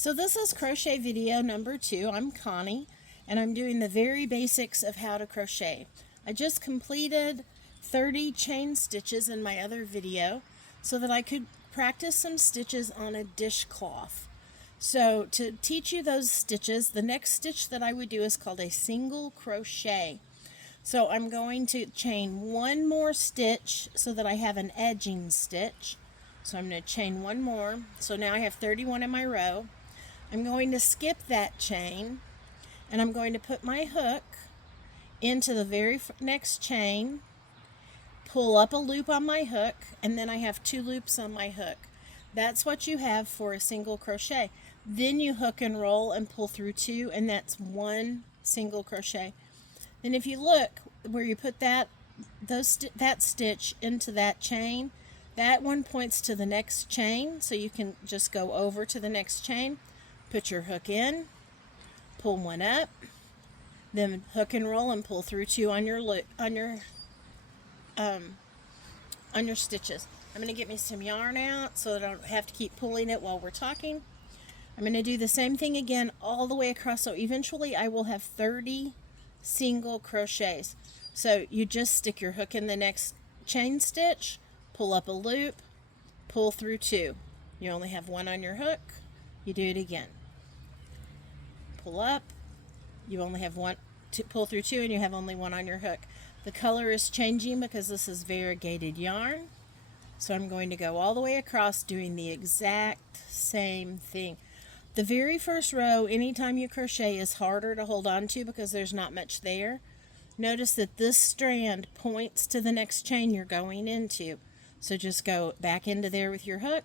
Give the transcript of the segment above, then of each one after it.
So this is crochet video number 2. I'm Connie, and I'm doing the very basics of how to crochet. I just completed 30 chain stitches in my other video so that I could practice some stitches on a dishcloth. So to teach you those stitches, the next stitch that I would do is called a single crochet. So I'm going to chain one more stitch so that I have an edging stitch. So I'm going to chain one more. So now I have 31 in my row. I'm going to skip that chain, and I'm going to put my hook into the very next chain, pull up a loop on my hook, and then I have 2 loops on my hook. That's what you have for a single crochet. Then you hook and roll and pull through 2, and that's 1 single crochet. Then if you look where you put that stitch into that chain, that one points to the next chain, so you can just go over to the next chain. Put your hook in, pull one up, then hook and roll and pull through 2 on your stitches. I'm going to get me some yarn out so that I don't have to keep pulling it while we're talking. I'm going to do the same thing again all the way across, so eventually I will have 30 single crochets. So you just stick your hook in the next chain stitch, pull up a loop, pull through 2. You only have 1 on your hook. You do it again. Pull up, you only have 1 to pull through 2, and you have only 1 on your hook. The color is changing because this is variegated yarn, so I'm going to go all the way across doing the exact same thing. The very first row, anytime you crochet, is harder to hold on to because there's not much there. Notice that this strand points to the next chain you're going into, so just go back into there with your hook,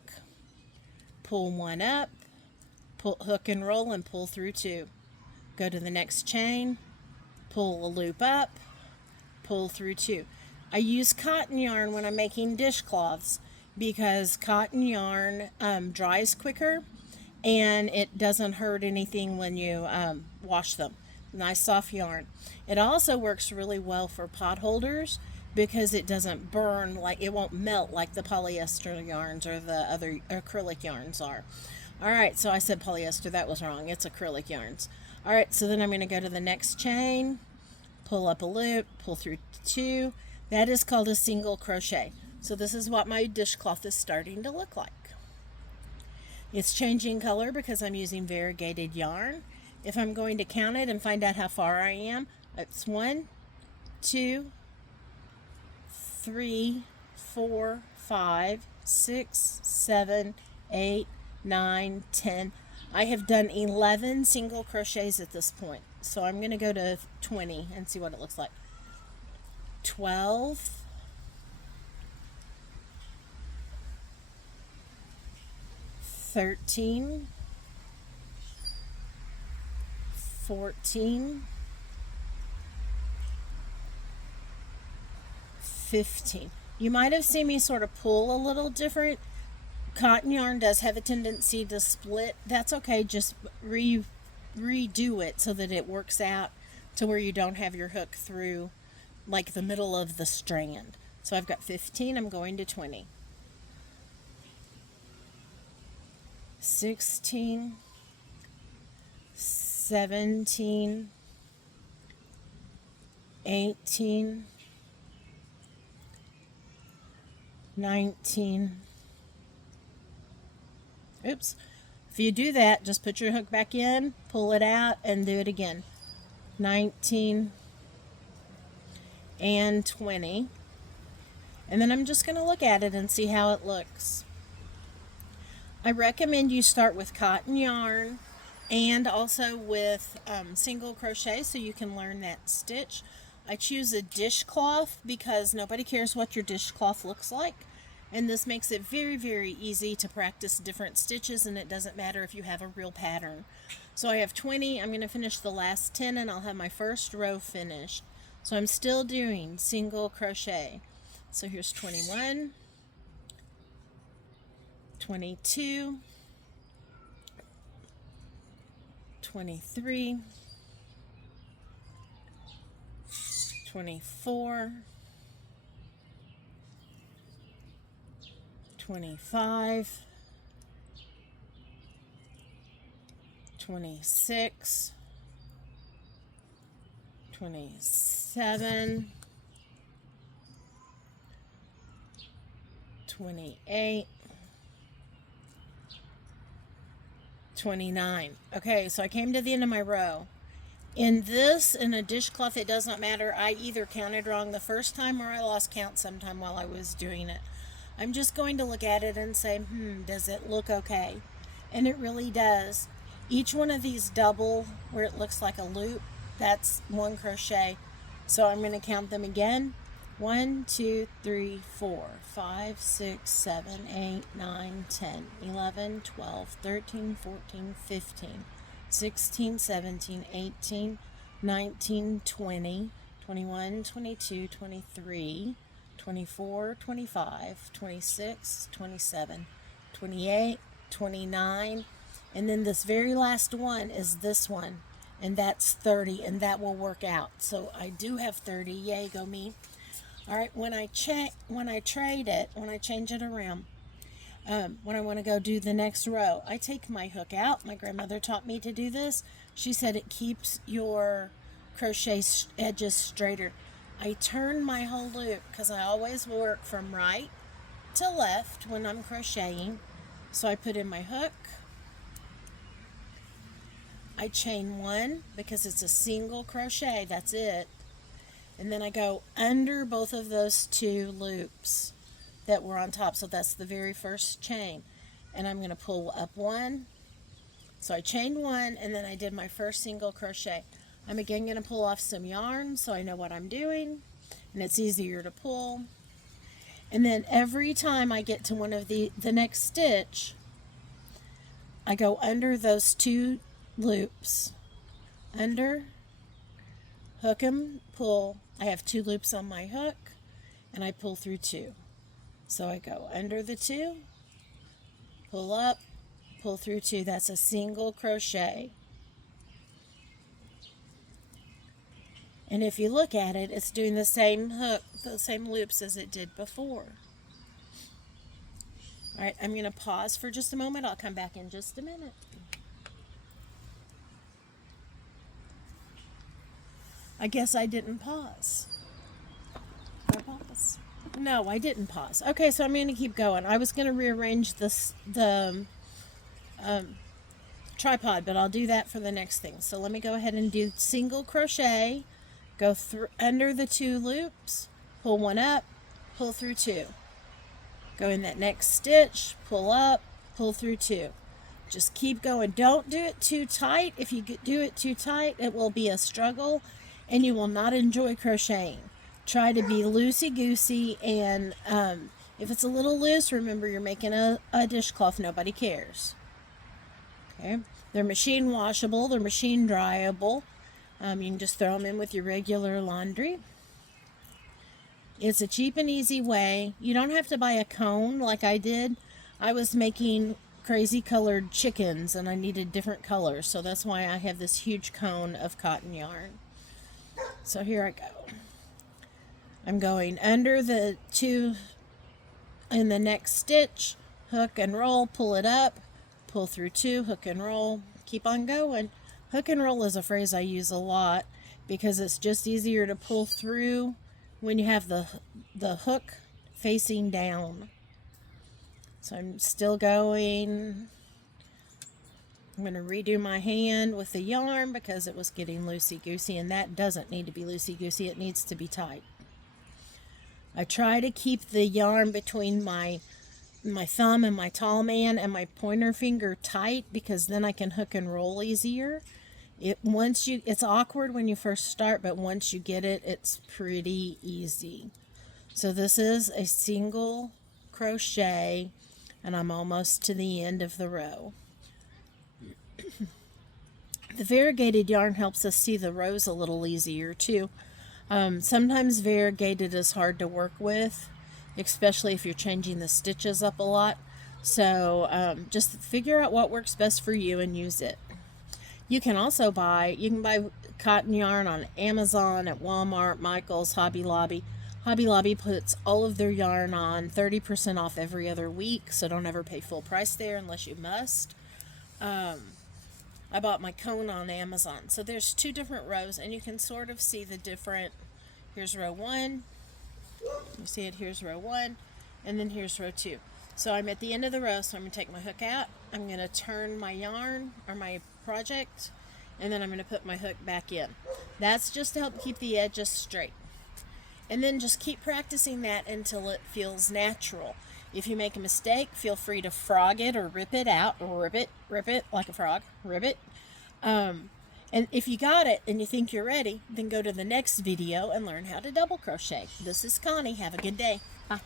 pull 1 up, hook and roll and pull through 2. Go to the next chain, pull a loop up, pull through 2. I use cotton yarn when I'm making dishcloths because cotton yarn dries quicker and it doesn't hurt anything when you wash them. Nice soft yarn. It also works really well for pot holders because it doesn't burn, like it won't melt like the polyester yarns or the other acrylic yarns are. Alright, so I said polyester, that was wrong. It's acrylic yarns. Alright, so then I'm going to go to the next chain, pull up a loop, pull through 2. That is called a single crochet. So this is what my dishcloth is starting to look like. It's changing color because I'm using variegated yarn. If I'm going to count it and find out how far I am, it's 1, 2, 3, 4, 5, 6, 7, 8, 9, 10. I have done 11 single crochets at this point. So I'm going to go to 20 and see what it looks like. 12, 13, 14, 15. You might have seen me sort of pull a little different. Cotton yarn does have a tendency to split. That's okay, just redo it so that it works out to where you don't have your hook through like the middle of the strand. So I've got 15, I'm going to 20. 16, 17, 18, 19. Oops. If you do that, just put your hook back in, pull it out, and do it again. 19 and 20. And then I'm just going to look at it and see how it looks. I recommend you start with cotton yarn and also with single crochet so you can learn that stitch. I choose a dishcloth because nobody cares what your dishcloth looks like. And this makes it very, very easy to practice different stitches, and it doesn't matter if you have a real pattern. So I have 20. I'm going to finish the last 10, and I'll have my first row finished. So I'm still doing single crochet. So here's 21, 22, 23, 24, 25, 26, 27, 28, 29. Okay, so I came to the end of my row. In a dishcloth, it does not matter. I either counted wrong the first time or I lost count sometime while I was doing it. I'm just going to look at it and say, does it look okay? And it really does. Each one of these double where it looks like a loop, that's one crochet. So I'm going to count them again. 1, 2, 3, 4, 5, 6, 7, 8, 9, 10, 11, 12, 13, 14, 15, 16, 17, 18, 19, 20, 21, 22, 23, 24, 25, 26, 27, 28, 29, and then this very last one is this one, and that's 30, and that will work out. So I do have 30. Yay, go me. All right, when I change it around, when I want to go do the next row, I take my hook out. My grandmother taught me to do this. She said it keeps your crochet edges straighter. I turn my whole loop because I always work from right to left when I'm crocheting. So I put in my hook. I chain one because it's a single crochet. That's it. And then I go under both of those two loops that were on top. So that's the very first chain. And I'm going to pull up one. So I chained one and then I did my first single crochet. I'm again going to pull off some yarn so I know what I'm doing. And it's easier to pull. And then every time I get to one of the next stitch, I go under those two loops. Under, hook and pull. I have two loops on my hook and I pull through two. So I go under the two, pull up, pull through two. That's a single crochet. And if you look at it, it's doing the same hook, the same loops as it did before. All right, I'm going to pause for just a moment. I'll come back in just a minute. I guess I didn't pause. Did I pause? No, I didn't pause. Okay, so I'm going to keep going. I was going to rearrange the tripod, but I'll do that for the next thing. So let me go ahead and do single crochet, go through under the two loops, pull one up, pull through two. Go in that next stitch, pull up, pull through two. Just keep going. Don't do it too tight. If you do it too tight, it will be a struggle and you will not enjoy crocheting. Try to be loosey-goosey, and if it's a little loose, remember you're making a dishcloth. Nobody cares. Okay, they're machine washable. They're machine dryable. You can just throw them in with your regular laundry. It's a cheap and easy way. You don't have to buy a cone like I did. I was making crazy colored chickens and I needed different colors, so that's why I have this huge cone of cotton yarn. So here I go. I'm going under the two in the next stitch, hook and roll, pull it up, pull through two, hook and roll, keep on going. Hook and roll is a phrase I use a lot because it's just easier to pull through when you have the hook facing down. So I'm still going. I'm going to redo my hand with the yarn because it was getting loosey-goosey, and that doesn't need to be loosey-goosey. It needs to be tight. I try to keep the yarn between my thumb and my tall man and my pointer finger tight because then I can hook and roll easier. It's awkward when you first start, but once you get it, it's pretty easy. So this is a single crochet, and I'm almost to the end of the row. The variegated yarn helps us see the rows a little easier too. Sometimes variegated is hard to work with, especially if you're changing the stitches up a lot. So just figure out what works best for you and use it. You can also buy cotton yarn on Amazon, at Walmart, Michael's, Hobby Lobby. Hobby Lobby puts all of their yarn on 30% off every other week, so don't ever pay full price there unless you must. I bought my cone on Amazon. So there's 2 different rows, and you can sort of see the different. Here's row 1. You see it, here's row 1, and then here's row 2. So I'm at the end of the row, so I'm going to take my hook out. I'm going to turn my yarn, or my project, and then I'm going to put my hook back in. That's just to help keep the edges straight. And then just keep practicing that until it feels natural. If you make a mistake, feel free to frog it or rip it out, or rip it like a frog, rip it. And if you got it and you think you're ready, then go to the next video and learn how to double crochet. This is Connie. Have a good day. Bye.